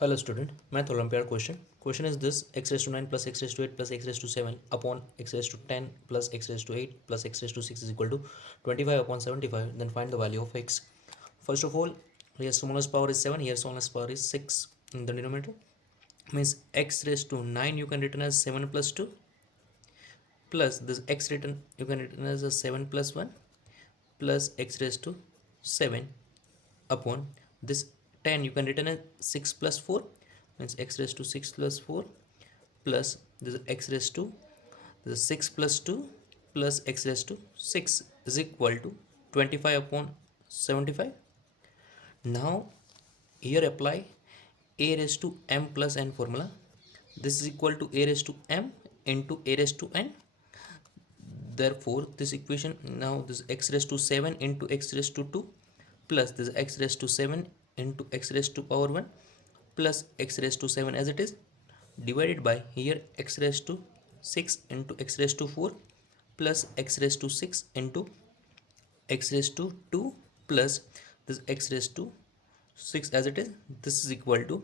Hello student, Math Olympiad question. Question is this: x raised to 9 plus x raised to 8 plus x raised to 7 upon x raised to 10 plus x raised to 8 plus x raised to 6 is equal to 25 upon 75. Then find the value of x. First of all, here smallest power is 7, here smallest power is 6 in the denominator. Means x raised to 9 you can written as 7 plus 2 plus this x written you can written as a 7 plus 1 plus x raised to 7 upon this 10 you can written as 6 plus 4 means x raised to 6 plus 4 plus this x raised to this 6 plus 2 plus x raised to 6 is equal to 25 upon 75. Now here apply a raised to m plus n formula. This is equal to a raised to m into a raised to n. Therefore this equation, now this x raised to 7 into x raised to 2 plus this x raised to 7 into x raised to power 1 plus x raised to 7 as it is, divided by here x raised to 6 into x raised to 4 plus x raised to 6 into x raised to 2 plus this x raised to 6 as it is. This is equal to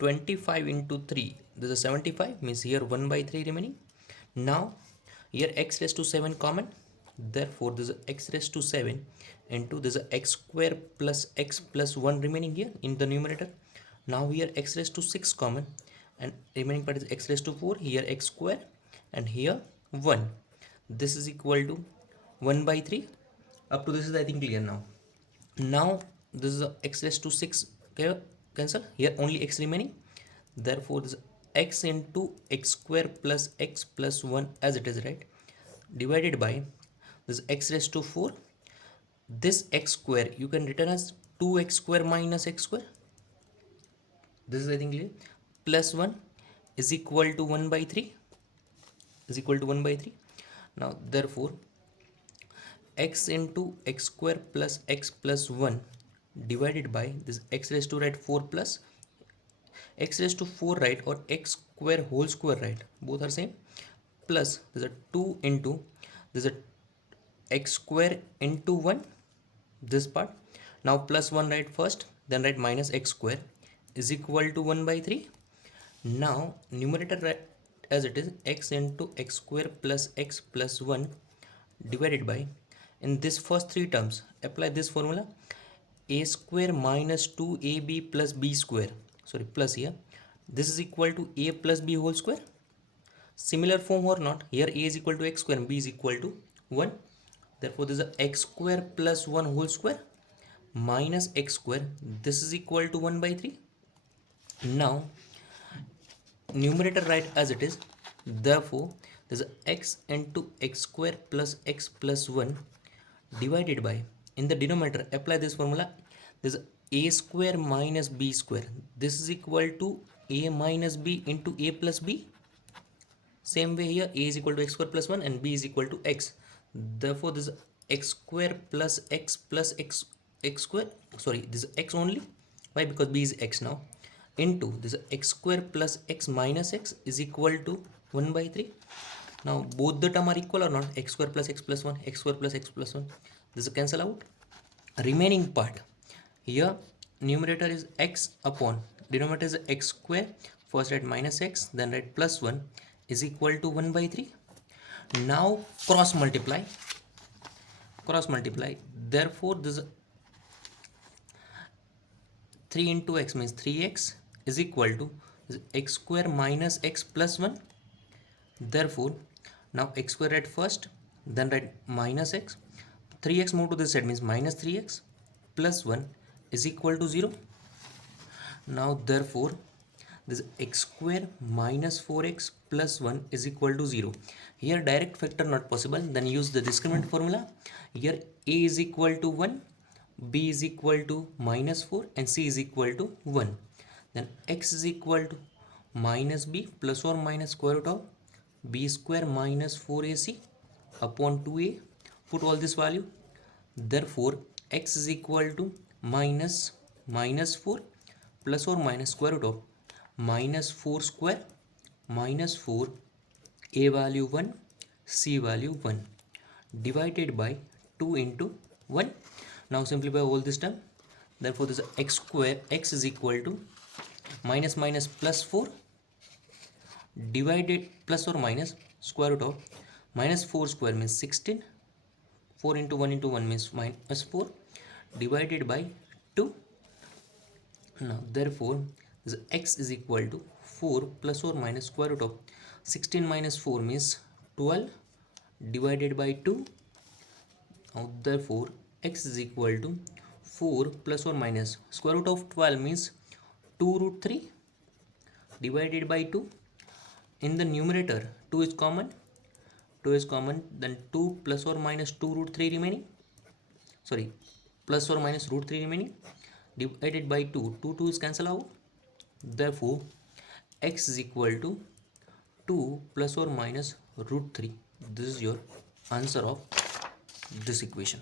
25 into 3, this is 75, means here 1 by 3 remaining. Now here x raised to 7 common, therefore this is x raised to 7 into this is x square plus x plus 1 remaining here in the numerator. Now here x raised to 6 common and remaining part is x raised to 4, here x square and here 1. This is equal to 1 by 3. Up to this is I think clear now. Now this is a x raised to 6 cancel, here only x remaining, therefore this x into x square plus x plus 1 as it is, right, divided by this x raised to 4. This x square you can written as 2x square minus x square, this is I think clear, plus 1 is equal to 1 by 3, is equal to 1 by 3. Now therefore x into x square plus x plus 1 divided by this x raised to, right, 4 plus x raised to 4, right, or x square whole square, right, both are same, plus there's a 2 into there's a x square into 1 this part. Now plus 1 right first, then write minus x square is equal to 1 by 3. Now numerator right as it is, x into x square plus x plus 1 divided by, in this first three terms apply this formula, a square minus 2ab plus b square, sorry plus here, this is equal to a plus b whole square. Similar form or not, here a is equal to x square and b is equal to 1, therefore this is a x square plus 1 whole square minus x square, this is equal to 1 by 3. Now numerator write as it is, therefore there's a x into x square plus x plus 1 divided by, in the denominator apply this formula, there's a square minus b square, this is equal to a minus b into a plus b. Same way here a is equal to x square plus 1 and b is equal to x, therefore this is x square plus x x square, sorry this is x only, why, because b is x now, into this x square plus x minus x is equal to 1 by 3. Now both the term are equal or not, x square plus x plus 1, x square plus x plus 1, this is cancel out. Remaining part here numerator is x upon denominator is x square, first write minus x then write plus 1 is equal to 1 by 3. Now cross multiply, therefore this 3 into x means 3x is equal to x square minus x plus 1, therefore now x square write first then write minus x, 3x move to this side means minus 3x plus 1 is equal to 0. Now therefore this x square minus 4x plus 1 is equal to 0. Here direct factor not possible, then use the discriminant formula. Here a is equal to 1, b is equal to minus 4 and c is equal to 1. Then x is equal to minus b plus or minus square root of b square minus 4ac upon 2a. Put all this value. Therefore x is equal to minus 4 plus or minus square root of minus 4 square minus 4, a value 1, c value 1 divided by 2 into 1. Now simplify all this term, therefore this x square, x is equal to minus minus plus 4 divided plus or minus square root of minus 4 square means 16, 4 into 1 into 1 means minus 4 divided by 2. Now therefore the x is equal to 4 plus or minus square root of 16 minus 4 means 12 divided by 2. Now therefore x is equal to 4 plus or minus square root of 12 means 2 root 3 divided by 2. In the numerator 2 is common, then 2 plus or minus 2 root 3 remaining, sorry, plus or minus root 3 remaining divided by 2, 2 is cancel out. Therefore x is equal to 2 plus or minus root 3. This is your answer of this equation.